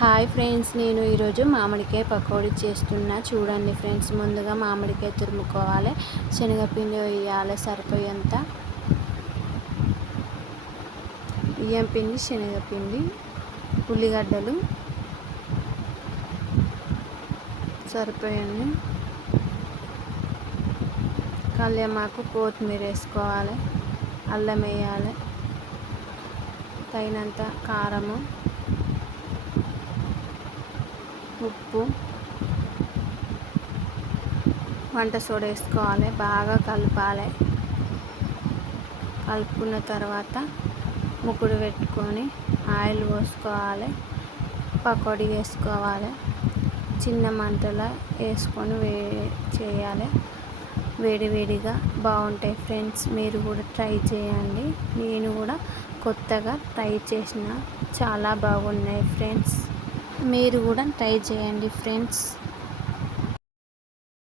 Hi friends, నేను ఈరోజు మామిడికాయ పకోడీ చేస్తున్నా. చూడండి ఫ్రెండ్స్, ముందుగా మామిడికాయ తురుముకోవాలి, శనగపిండి వేయాలి సరిపోయేంత, బియ్యం పిండి, శనగపిండి, ఉల్లిగడ్డలు సరిపోయండి, కళ్యామాకు, కొత్తిమీర వేసుకోవాలి, అల్లం వేయాలి, తగినంత కారము, ఉప్పు, వంట సోడా వేసుకోవాలి. బాగా కలపాలి. కలుపుకున్న తర్వాత ముకుడు పెట్టుకొని ఆయిల్ పోసుకోవాలి, పకోడీ వేసుకోవాలి. చిన్న మంటలో వేసుకొని చేయాలి. వేడివేడిగా బాగుంటాయి ఫ్రెండ్స్, మీరు కూడా ట్రై చేయండి. నేను కూడా కొత్తగా ట్రై చేసిన, చాలా బాగున్నాయి ఫ్రెండ్స్. మీరు కూడా ట్రై చేయండి ఫ్రెండ్స్.